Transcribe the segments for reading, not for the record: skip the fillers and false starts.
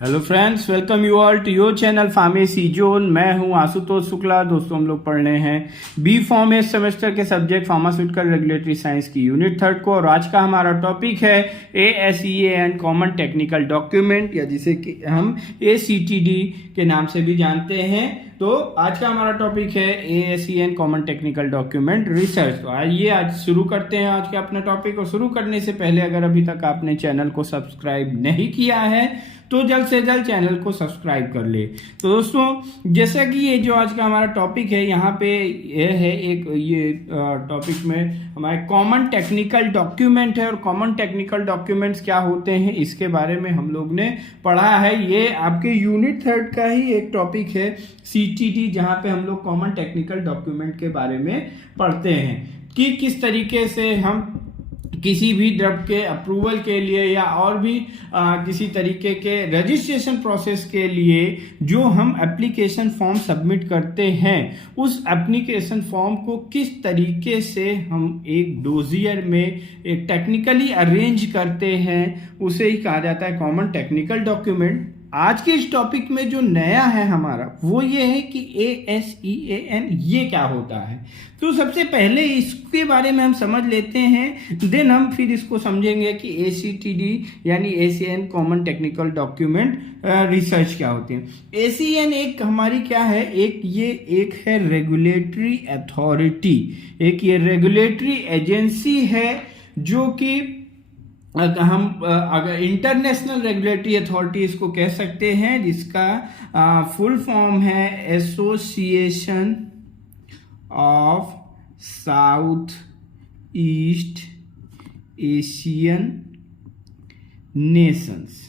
Hello friends, welcome you all to your channel pharmacy zone. मैं हूं आशुतोष शुक्ला। दोस्तों, हम लोग पढ़ रहे हैं बी फॉर्म इस सेमेस्टर के सब्जेक्ट फार्मास्यूटिकल रेगुलेटरी साइंस की यूनिट 3 को। और आज का हमारा टॉपिक है ASEAN कॉमन टेक्निकल डॉक्यूमेंट, या जिसे कि हम ACTD के नाम से भी जानते हैं। तो आज का हमारा टॉपिक है ASEAN common technical document research. तो आइए आज शुरू करते हैं आज के अपना टॉपिक। और शुरू करने से पहले अगर अभी तक आपने चैनल को सब्सक्राइब नहीं किया है तो जल्द से जल्द चैनल को सब्सक्राइब कर ले। तो दोस्तों, जैसा कि ये जो आज का हमारा टॉपिक है, यहाँ पे ये है एक ये टॉपिक में हमारे कॉमन टेक्निकल डॉक्यूमेंट है। और कॉमन टेक्निकल डॉक्यूमेंट्स क्या होते हैं इसके बारे में हम लोग ने पढ़ा है। ये आपके यूनिट 3 का ही एक टॉपिक है CTD, जहाँ पे हम लोग कॉमन टेक्निकल डॉक्यूमेंट के बारे में पढ़ते हैं कि किस तरीके से हम किसी भी ड्रग के अप्रूवल के लिए या और भी किसी तरीके के रजिस्ट्रेशन प्रोसेस के लिए जो हम एप्लीकेशन फॉर्म सबमिट करते हैं, उस एप्लीकेशन फॉर्म को किस तरीके से हम एक डोजियर में एक टेक्निकली अरेंज करते हैं, उसे ही कहा जाता है कॉमन टेक्निकल डॉक्यूमेंट। आज के इस टॉपिक में जो नया है हमारा वो ये है कि ASEAN ये क्या होता है। तो सबसे पहले इसके बारे में हम समझ लेते हैं, देन हम फिर इसको समझेंगे कि ACTD यानी ASEAN common technical document research क्या होती है। ASEAN एक हमारी क्या है, एक है रेगुलेटरी अथॉरिटी, एक ये रेगुलेटरी एजेंसी है जो कि हम अगर इंटरनेशनल रेगुलेटरी अथॉरिटी इसको कह सकते हैं, जिसका फुल फॉर्म है association of south east Asian Nations.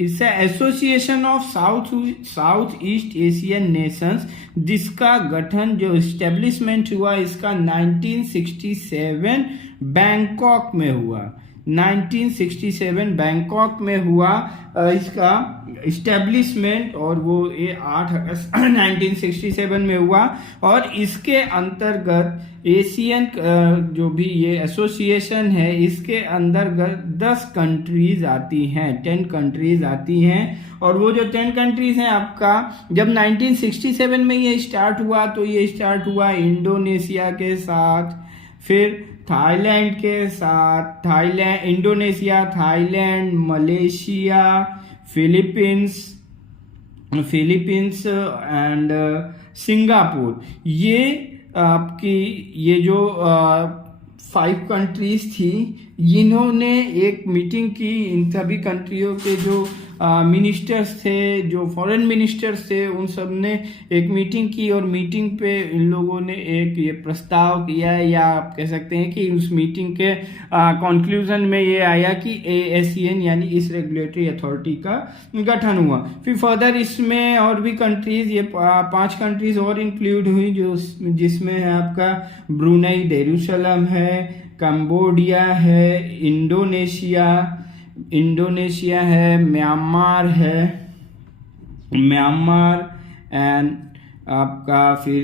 Its association of south east Asian Nations, जिसका गठन जो इस्टेब्लिशमेंट हुआ इसका 1967 बैंकॉक में हुआ। 1967 बैंकॉक में हुआ इसका इस्टेब्लिशमेंट, और वो 8 अगस्त 1967 में हुआ। और इसके अंतर्गत एशियन जो भी ये एसोसिएशन है, इसके अंतर्गत 10 कंट्रीज आती हैं, 10 कंट्रीज आती हैं। और वो जो 10 कंट्रीज हैं आपका, जब 1967 में ये स्टार्ट हुआ तो ये स्टार्ट हुआ इंडोनेशिया के साथ, फिर थाईलैंड के साथ, Indonesia, Thailand, Malaysia, Philippines and Singapore. ये आपकी ये जो 5 कंट्रीज थी, इन्होंने एक मीटिंग की। इन सभी कंट्रियों के जो मिनिस्टर्स थे, जो फॉरेन मिनिस्टर्स थे, उन सब ने एक मीटिंग की। और मीटिंग पे इन लोगों ने एक ये प्रस्ताव किया, या आप कह सकते हैं कि उस मीटिंग के कंक्लूजन में ये आया कि ASEAN यानी इस रेगुलेटरी अथॉरिटी का गठन हुआ। फिर फर्दर इसमें और भी कंट्रीज, ये 5 कंट्रीज और इंक्लूड हुई, जिसमें है आपका ब्रुनेई डेरुसलम है, कंबोडिया है, इंडोनेशिया है, म्यांमार एंड आपका फिर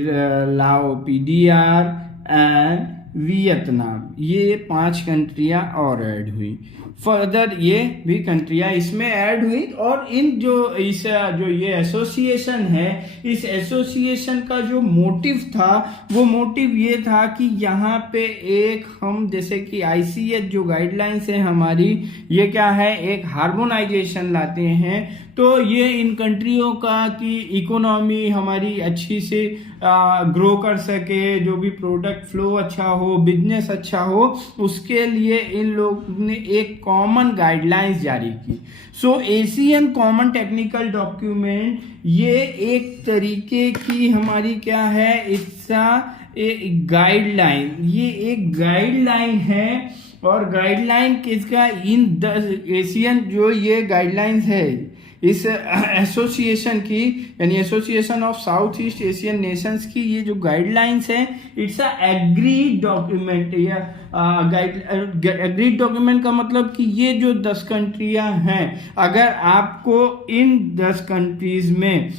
लाओ PDR एंड वियतनाम। ये 5 कंट्रियां और ऐड हुई। फर्दर ये भी कंट्रियां इसमें ऐड हुई। और इन जो ये एसोसिएशन है, इस एसोसिएशन का जो मोटिव था, वो मोटिव ये था कि यहाँ पे एक हम जैसे कि ICH जो गाइडलाइंस है हमारी, ये क्या है, एक हार्मोनाइजेशन लाते हैं। तो ये इन कंट्रियों का कि इकोनॉमी हमारी अच्छी से ग्रो कर सके, जो भी प्रोडक्ट फ्लो अच्छा हो, बिजनेस अच्छा हो, उसके लिए इन लोगों ने एक कॉमन गाइडलाइंस जारी की। सो ASEAN कॉमन टेक्निकल डॉक्यूमेंट ये एक तरीके की हमारी क्या है, एक गाइडलाइन, ये एक गाइडलाइन है। और गाइडलाइन किसका, इन 10 एशियन जो ये गाइडलाइंस है इस एसोसिएशन की, यानी association of south east Asian Nations की, ये जो गाइडलाइंस है, इट्स अ एग्रीड डॉक्यूमेंट। या एग्रीड डॉक्यूमेंट का मतलब कि ये जो 10 कंट्रियां हैं, अगर आपको इन 10 कंट्रीज में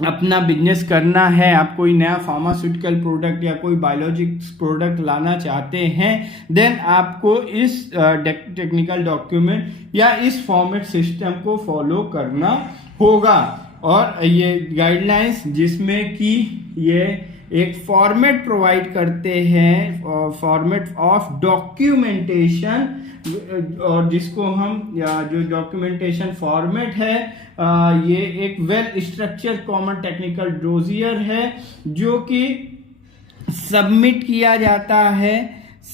अपना बिजनेस करना है, आप कोई नया फार्मास्यूटिकल प्रोडक्ट या कोई बायोलॉजिक्स प्रोडक्ट लाना चाहते हैं, देन आपको इस टेक्निकल डॉक्यूमेंट या इस फॉर्मेट सिस्टम को फॉलो करना होगा। और ये गाइडलाइंस जिसमें कि ये एक फॉर्मेट प्रोवाइड करते हैं, फॉर्मेट ऑफ डॉक्यूमेंटेशन, और जिसको हम जो डॉक्यूमेंटेशन फॉर्मेट है ये एक well structured common technical dossier है जो कि सबमिट किया जाता है,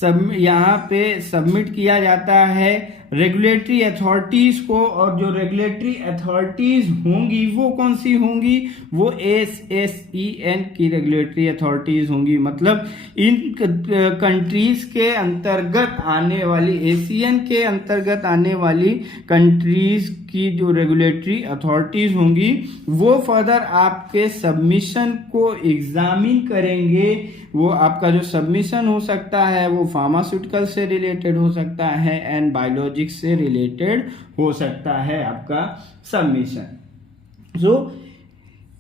यहाँ पे सबमिट किया जाता है रेगुलेटरी अथॉरिटीज को। और जो रेगुलेटरी अथॉरिटीज होंगी वो कौन सी होंगी, वो ASEAN की रेगुलेटरी अथॉरिटीज होंगी। मतलब इन कंट्रीज के अंतर्गत आने वाली, एशियन के अंतर्गत आने वाली कंट्रीज की जो रेगुलेटरी अथॉरिटीज होंगी वो फर्दर आपके सबमिशन को एग्जामिन करेंगे। वो आपका जो सबमिशन हो सकता है वो फार्मास्यूटिकल से रिलेटेड हो सकता है एंड बायोलॉजिक्स से रिलेटेड हो सकता है आपका सबमिशन। जो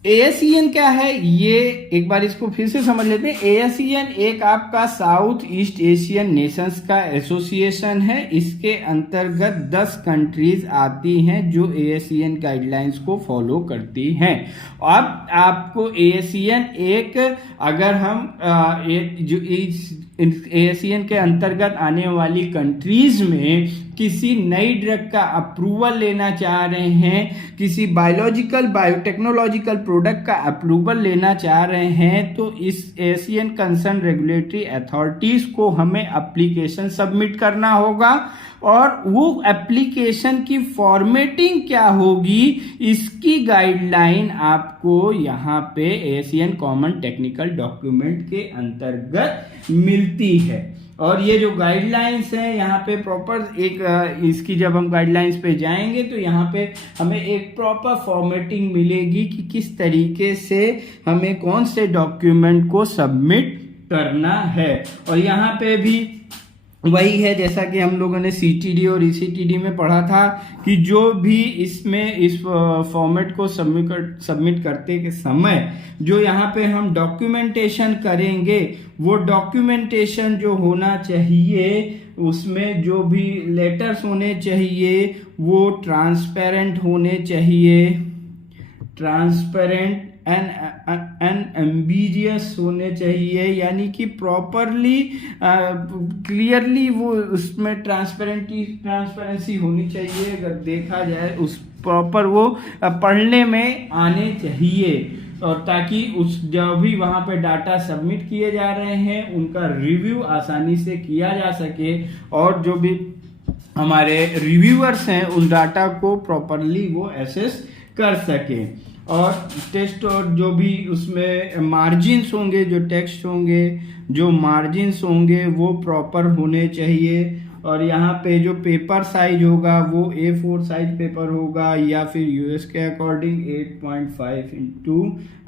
ASEAN क्या है, ये एक बार इसको फिर से समझ लेते हैं। ASEAN एक आपका साउथ ईस्ट एशियन नेशंस का एसोसिएशन है। इसके अंतर्गत 10 कंट्रीज आती हैं जो ASEAN गाइडलाइंस को फॉलो करती हैं। अब आपको ASEAN एक, अगर हम जो ASEAN के अंतर्गत आने वाली कंट्रीज में किसी नई ड्रग का अप्रूवल लेना चाह रहे हैं, किसी बायोलॉजिकल बायोटेक्नोलॉजिकल प्रोडक्ट का अप्रूवल लेना चाह रहे हैं, तो इस एशियन कंसर्न रेगुलेटरी अथॉरिटीज को हमें एप्लीकेशन सबमिट करना होगा। और वो एप्लीकेशन की फॉर्मेटिंग क्या होगी, इसकी गाइडलाइन आपको यहाँ पे एशियन कॉमन टेक्निकल डॉक्यूमेंट के अंतर्गत मिलती है। और ये जो गाइडलाइंस है यहाँ पे प्रॉपर एक इसकी जब हम गाइडलाइंस पे जाएंगे तो यहाँ पे हमें एक प्रॉपर फॉर्मेटिंग मिलेगी कि किस तरीके से हमें कौन से डॉक्यूमेंट को सबमिट करना है। और यहाँ पे भी वही है जैसा कि हम लोगों ने CTD और ECTD में पढ़ा था कि जो भी इसमें इस फॉर्मेट को सबमिट करते के समय जो यहाँ पे हम डॉक्यूमेंटेशन करेंगे, वो डॉक्यूमेंटेशन जो होना चाहिए उसमें जो भी लेटर्स होने चाहिए वो ट्रांसपेरेंट होने चाहिए, ट्रांसपेरेंट एंड एम्बिजियस होने चाहिए, यानी कि प्रॉपरली क्लियरली वो उसमें ट्रांसपेरेंसी होनी चाहिए। अगर देखा जाए उस प्रॉपर वो पढ़ने में आने चाहिए, और ताकि उस जो भी वहाँ पे डाटा सबमिट किए जा रहे हैं उनका रिव्यू आसानी से किया जा सके और जो भी हमारे रिव्यूअर्स हैं उस डाटा को प्रॉपरली वो एसेस कर सके। और टेस्ट और जो भी उसमें मार्जिन्स होंगे, जो टेक्स्ट होंगे, जो मार्जिन्स होंगे वो प्रॉपर होने चाहिए। और यहाँ पे जो पेपर साइज होगा वो A4 साइज पेपर होगा या फिर US के अकॉर्डिंग 8.5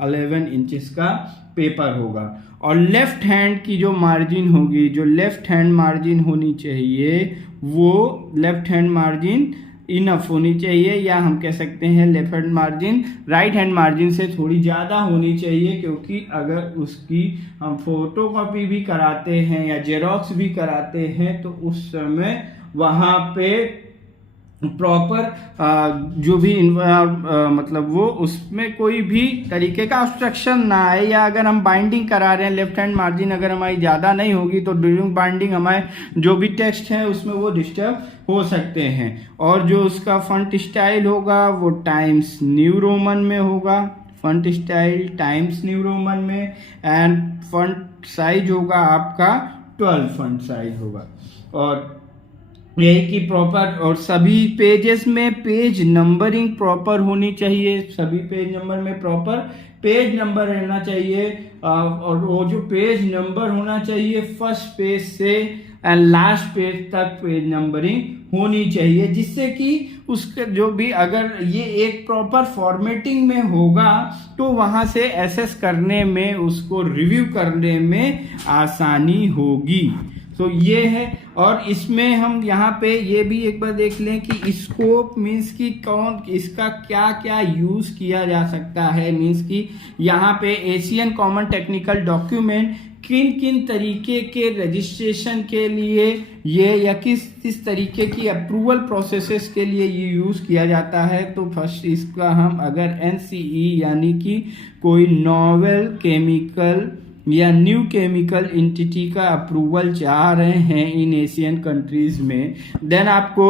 × 11 इंचेस का पेपर होगा। और लेफ्ट हैंड की जो मार्जिन होगी, जो लेफ्ट हैंड मार्जिन होनी चाहिए वो लेफ्ट हैंड मार्जिन इनफ होनी चाहिए, या हम कह सकते हैं left hand margin right hand margin से थोड़ी ज़्यादा होनी चाहिए, क्योंकि अगर उसकी हम फोटोकॉपी भी कराते हैं या जेरोक्स भी कराते हैं तो उस समय वहाँ पे प्रॉपर जो भी मतलब वो उसमें कोई भी तरीके का ऑब्स्ट्रक्शन ना आए। या अगर हम बाइंडिंग करा रहे हैं, लेफ्ट हैंड मार्जिन अगर हमारी ज़्यादा नहीं होगी तो ड्यूरिंग बाइंडिंग हमारे जो भी टेक्स्ट है उसमें वो डिस्टर्ब हो सकते हैं। और जो उसका फॉन्ट स्टाइल होगा वो टाइम्स न्यू रोमन में होगा, font style times new Roman में, एंड फॉन्ट साइज होगा आपका 12 फॉन्ट साइज होगा। और यही कि प्रॉपर और सभी पेजेस में पेज नंबरिंग प्रॉपर होनी चाहिए, सभी पेज नंबर में प्रॉपर पेज नंबर रहना चाहिए। और वो जो पेज नंबर होना चाहिए फर्स्ट पेज से एंड लास्ट पेज तक पेज नंबरिंग होनी चाहिए, जिससे कि उसके जो भी अगर ये एक प्रॉपर फॉर्मेटिंग में होगा तो वहाँ से एसेस करने में, उसको रिव्यू करने में आसानी होगी। तो ये है। और इसमें हम यहाँ पे ये भी एक बार देख लें कि स्कोप मीन्स कि कौन इसका क्या क्या यूज किया जा सकता है। मीन्स कि यहाँ पे एशियन कॉमन टेक्निकल डॉक्यूमेंट किन किन तरीके के रजिस्ट्रेशन के लिए ये या किस तरीके की अप्रूवल प्रोसेसेस के लिए ये यूज़ किया जाता है। तो फर्स्ट इसका हम अगर NCE यानी कि कोई नॉवेल केमिकल या न्यू केमिकल एंटिटी का अप्रूवल चाह रहे हैं इन एशियन कंट्रीज में, देन आपको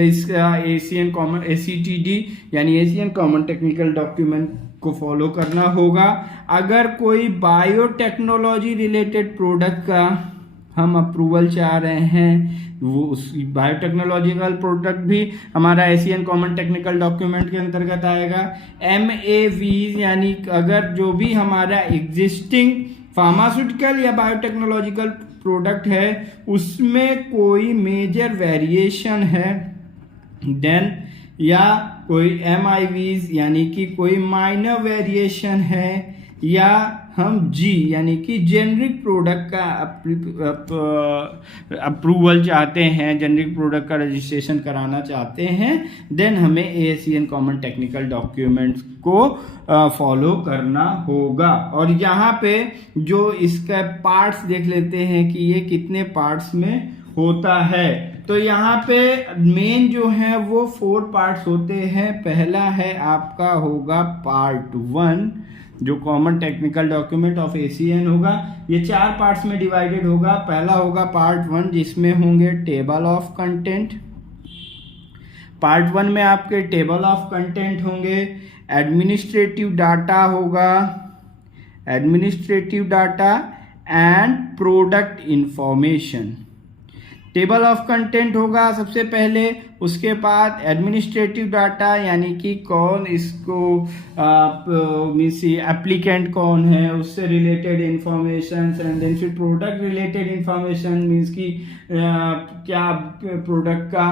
इसका एशियन कॉमन ACTD यानी एशियन कॉमन टेक्निकल डॉक्यूमेंट को फॉलो करना होगा। अगर कोई बायोटेक्नोलॉजी रिलेटेड प्रोडक्ट का हम अप्रूवल चाह रहे हैं, वो उस बायोटेक्नोलॉजिकल प्रोडक्ट भी हमारा एशियन कॉमन टेक्निकल डॉक्यूमेंट के अंतर्गत आएगा। MAV यानी अगर जो भी हमारा एग्जिस्टिंग फार्मास्यूटिकल या बायोटेक्नोलॉजिकल प्रोडक्ट है उसमें कोई मेजर वेरिएशन है, देन या कोई MIVs यानी कि कोई माइनर वेरिएशन है, या हम G यानी कि जेनरिक प्रोडक्ट का अप्रूवल चाहते हैं, जेनरिक प्रोडक्ट का रजिस्ट्रेशन कराना चाहते हैं, देन हमें एशियन कॉमन टेक्निकल डॉक्यूमेंट्स को फॉलो करना होगा। और यहाँ पे जो इसका पार्ट्स देख लेते हैं कि ये कितने पार्ट्स में होता है। तो यहाँ पे मेन जो है वो 4 पार्ट्स होते हैं। पहला है आपका होगा पार्ट 1 जो common technical document of Asian होगा। ये 4 पार्ट्स में डिवाइडेड होगा। पहला होगा पार्ट 1 जिसमें होंगे टेबल ऑफ कंटेंट। पार्ट 1 में आपके टेबल ऑफ कंटेंट होंगे, एडमिनिस्ट्रेटिव डाटा होगा, administrative data and product information. Table of content होगा सबसे पहले, उसके बाद एडमिनिस्ट्रेटिव डाटा यानी कि कौन इसको मीन्स एप्लीकेंट कौन है उससे रिलेटेड इंफॉर्मेशन, एंड देन फिर प्रोडक्ट रिलेटेड इंफॉर्मेशन मीन्स कि क्या प्रोडक्ट का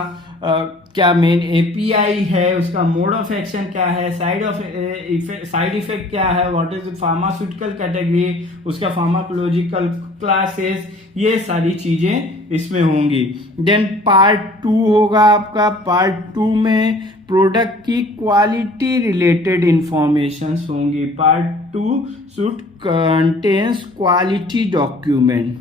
क्या मेन API है, उसका मोड ऑफ एक्शन क्या है, साइड इफेक्ट क्या है, व्हाट इज फार्मास्यूटिकल कैटेगरी, उसका फार्माकोलॉजिकल क्लासेस, ये सारी चीजें इसमें होंगी। देन पार्ट 2 होगा आपका। पार्ट 2 में प्रोडक्ट की क्वालिटी रिलेटेड इंफॉर्मेशन होंगी। Part 2 should contains quality document.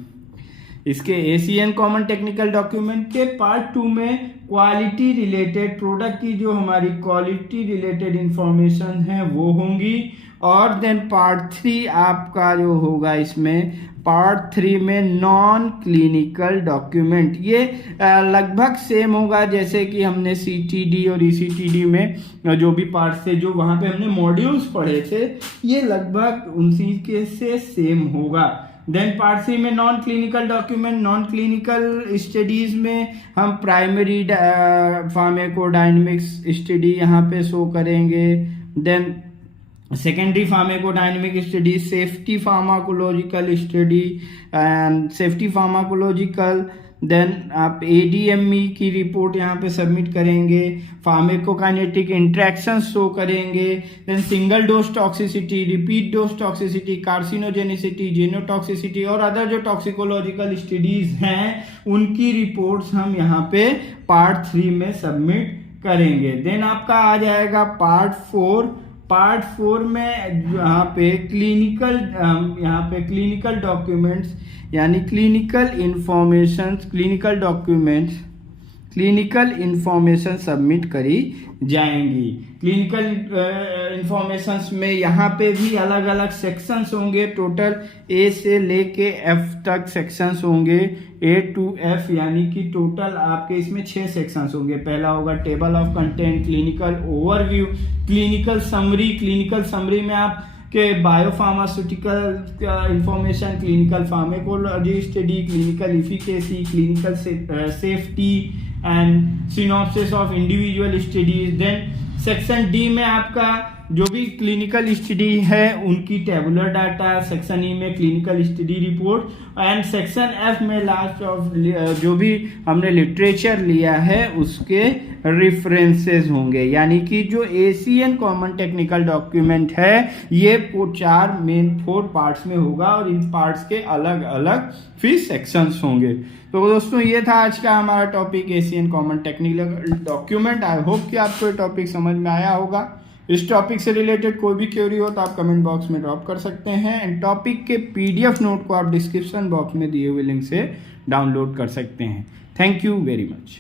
इसके एशियन कॉमन टेक्निकल डॉक्यूमेंट के पार्ट 2 में क्वालिटी रिलेटेड प्रोडक्ट की जो हमारी क्वालिटी रिलेटेड इंफॉर्मेशन है वो होंगी। और देन पार्ट 3 आपका जो होगा इसमें पार्ट 3 में नॉन क्लिनिकल डॉक्यूमेंट। ये लगभग सेम होगा जैसे कि हमने CTD और ECTD में जो भी पार्ट थे, जो वहां पे हमने मॉड्यूल्स पढ़े थे, ये लगभग उसी के से सेम होगा। देन पार्ट 3 में non clinical document. Non clinical studies में हम प्राइमरी फार्माकोडायनेमिक्स स्टडी यहाँ पे शो करेंगे। Then secondary pharmacodynamic study, safety pharmacological study and safety pharmacological. Then आप ADME की रिपोर्ट यहाँ पे सबमिट करेंगे, फार्माकोकाइनेटिक इंट्रैक्शन शो करेंगे। Then single dose toxicity, repeat dose toxicity, carcinogenicity, genotoxicity और अदर जो टॉक्सिकोलॉजिकल स्टडीज हैं उनकी रिपोर्ट्स हम यहाँ पे पार्ट 3 में सबमिट करेंगे। देन आपका आ जाएगा पार्ट 4। पार्ट 4 में यहाँ पे क्लिनिकल डॉक्यूमेंट्स यानी क्लिनिकल इंफॉर्मेशन सबमिट करी जाएंगी। क्लिनिकल इंफॉर्मेशंस में यहाँ पे भी अलग अलग सेक्शंस होंगे। टोटल A से लेके F तक सेक्शंस होंगे, A to F यानी कि टोटल आपके इसमें 6 सेक्शंस होंगे। पहला होगा table of content, clinical overview, clinical summary. Clinical summary में आप के biopharmaceutical information, clinical pharmacology study, clinical efficacy, clinical safety and synopsis of individual studies. Then section D में आपका जो भी क्लिनिकल स्टडी है उनकी टेबुलर डाटा, सेक्शन ई में clinical study report and section F में लास्ट ऑफ जो भी हमने लिटरेचर लिया है उसके रेफरेंसेस होंगे। यानी कि जो एशियन कॉमन टेक्निकल डॉक्यूमेंट है ये 4 पार्ट्स में होगा और इन पार्ट्स के अलग अलग फिर सेक्शंस होंगे। तो दोस्तों ये था आज का हमारा topic Asian common technical document. I hope कि आपको ये टॉपिक समझ में आया होगा। इस टॉपिक से रिलेटेड कोई भी क्वेरी हो तो आप कमेंट बॉक्स में ड्रॉप कर सकते हैं एंड टॉपिक के पीडीएफ नोट को आप डिस्क्रिप्शन बॉक्स में दिए हुए लिंक से डाउनलोड कर सकते हैं। Thank you very much.